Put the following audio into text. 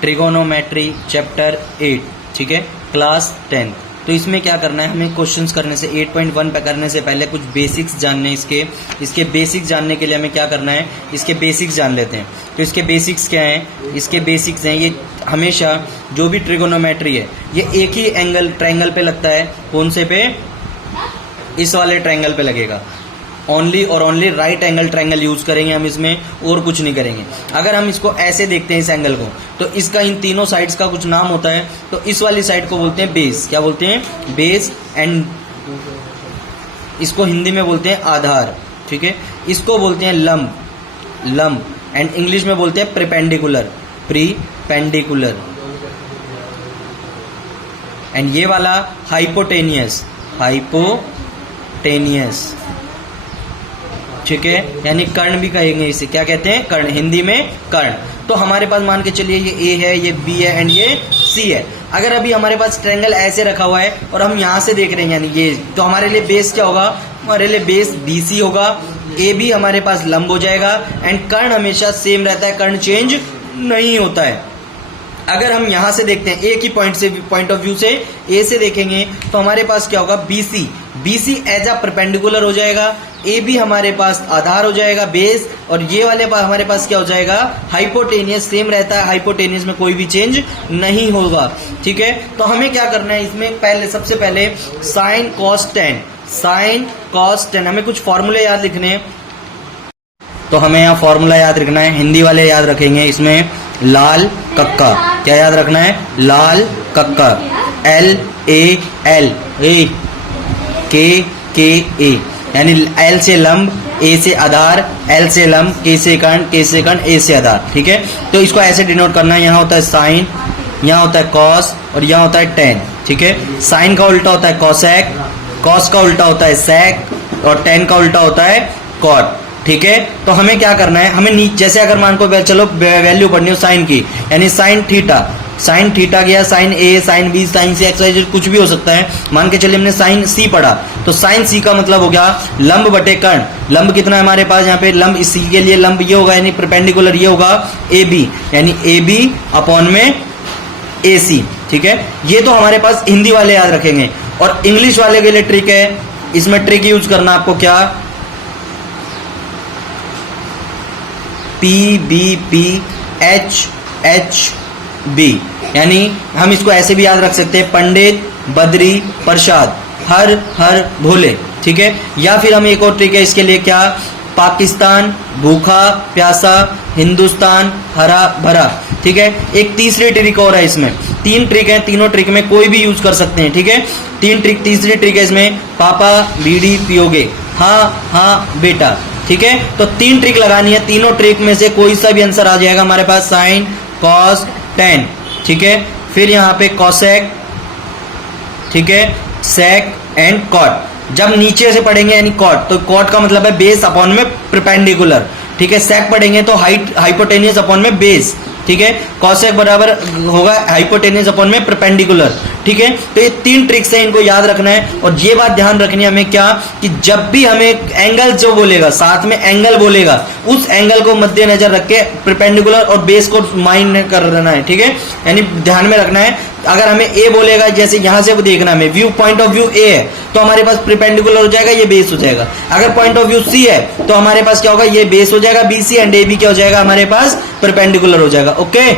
Trigonometry chapter 8, ठीक है, class 10। तो इसमें क्या करना है हमें, क्वेश्चंस करने से 8.1 पे करने से पहले कुछ बेसिक्स जानने हैं। इसके बेसिक्स जानने के लिए हमें क्या करना है, इसके बेसिक्स जान लेते हैं। तो इसके बेसिक्स क्या हैं, इसके बेसिक्स हैं, ये हमेशा जो भी ट्रिगोनोमेट्री है ये एक ही एंगल ट्रायंगल पे लगता है। कौन से पे, इस वाले ट्रायंगल पे लगेगा। ओनली और only right angle triangle use करेंगे हम इसमें, और कुछ नहीं करेंगे। अगर हम इसको ऐसे देखते हैं इस एंगल को, तो इसका इन तीनों साइड्स का कुछ नाम होता है। तो इस वाली साइड को बोलते हैं बेस। क्या बोलते हैं, बेस। एंड इसको हिंदी में बोलते हैं आधार, ठीक है। इसको बोलते हैं लंब। एंड इंग्लिश में बोलते हैं प्रीपेंडिकुलर। एंड ये वाला हाइपोटेनियस, ठीक है, यानी कर्ण भी कहेंगे इसे। क्या कहते हैं, कर्ण, हिंदी में कर्ण। तो हमारे पास मान के चलिए ये ए है, ये बी है एंड ये सी है। अगर अभी हमारे पास ट्रायंगल ऐसे रखा हुआ है और हम यहां से देख रहे हैं, यानी ये, तो हमारे लिए बेस क्या होगा, हमारे लिए बेस BC होगा। ए भी हमारे पास लंब हो जाएगा। एंड कर्ण हमेशा सेम रहता है, कर्ण चेंज नहीं होता है। अगर हम यहां से देखते हैं एक ही पॉइंट ऑफ व्यू से, ए से देखेंगे, तो हमारे पास क्या होगा, BC एज अ परपेंडिकुलर हो जाएगा। ए भी हमारे पास आधार हो जाएगा, बेस। और ये वाले हमारे पास क्या हो जाएगा, हाइपोटेनियस। सेम रहता है, हाइपोटेनियस में कोई भी चेंज नहीं होगा, ठीक है। तो हमें क्या करना है इसमें, पहले सबसे पहले साइन कॉस टेन हमें कुछ फॉर्मूले याद लिखने हैं। तो हमें यहाँ फॉर्मूला याद रखना है, हिंदी वाले याद रखेंगे। इसमें लाल कक्का, क्या याद रखना है, लाल कक्का। LAL, KA, यानी L से लंब, A से आधार, L से लंब, K से कर्ण, K से कर्ण, A से आधार, ठीक है। तो इसको ऐसे डिनोट करना है, यहाँ होता है साइन, यहाँ होता है कॉस और यहाँ होता है टेन, ठीक है। साइन का उल्टा होता है कॉसेक, कॉस का उल्टा होता है सेक और टेन का उल्टा होता है कॉट, ठीक है। तो हमें क्या करना है, हमें जैसे अगर मान को चलो वैल्यू पढ़नी हो साइन की, यानी साइन थीटा गया, sine A, sine B, sine C, XYZ कुछ भी हो सकता है। मान के चलिए हमने साइन C पढ़ा, तो साइन C का मतलब हो गया लंब बटे कर्ण। लंब कितना है हमारे पास यहाँ पे, लंब इस C के लिए लंब ये होगा, यानी परपेंडिकुलर ये होगा AB, यानी AB अपॉन में AC, ठीक है। ये तो हमारे पास हिंदी वाले याद रखेंगे। और इंग्लिश वाले के लिए ट्रिक है, इसमें ट्रिक यूज करना आपको, क्या, PBPHB, यानी हम इसको ऐसे भी याद रख सकते हैं, पंडित बद्री प्रसाद हर भोले, ठीक है। या फिर हम एक और ट्रिक है इसके लिए, क्या, पाकिस्तान भूखा प्यासा, हिंदुस्तान हरा भरा, ठीक है। एक तीसरी ट्रिक और है इसमें, 3 ट्रिक है, तीनों ट्रिक में कोई भी यूज कर सकते हैं, ठीक है। तीसरी ट्रिक है इसमें, पापा बीड़ी पियोगे, हाँ बेटा, ठीक है। तो 3 ट्रिक लगानी है, तीनों ट्रिक में से कोई सा भी आंसर आ जाएगा हमारे पास, साइन कॉस टेन, ठीक है। फिर यहाँ पे कॉसेक, ठीक है, सेक एंड कॉट। जब नीचे से पढ़ेंगे यानी कॉट, तो कॉट का मतलब है बेस अपॉन में परपेंडिकुलर, ठीक है। सेक पढ़ेंगे तो हाइपोटेनियस अपॉन में बेस, ठीक है। कॉसेक बराबर होगा हाइपोटेनियस अपॉन में परपेंडिकुलर, ठीक है। तो ये 3 ट्रिक्स है, इनको याद रखना है। और ये बात ध्यान रखनी है हमें, क्या, कि जब भी हमें एंगल जो बोलेगा, साथ में एंगल बोलेगा, उस एंगल को मद्देनजर रख के परपेंडिकुलर और बेस को माइंड कर देना है, ठीक है, यानी ध्यान में रखना है। अगर हमें ए बोलेगा, जैसे यहां से देखना हमें व्यू, पॉइंट ऑफ व्यू ए है, तो हमारे पास परपेंडिकुलर हो जाएगा, ये बेस हो जाएगा। अगर पॉइंट ऑफ व्यू सी है, तो हमारे पास क्या होगा, ये बेस हो जाएगा BC, एंड AB क्या हो जाएगा हमारे पास, परपेंडिकुलर हो जाएगा, ओके।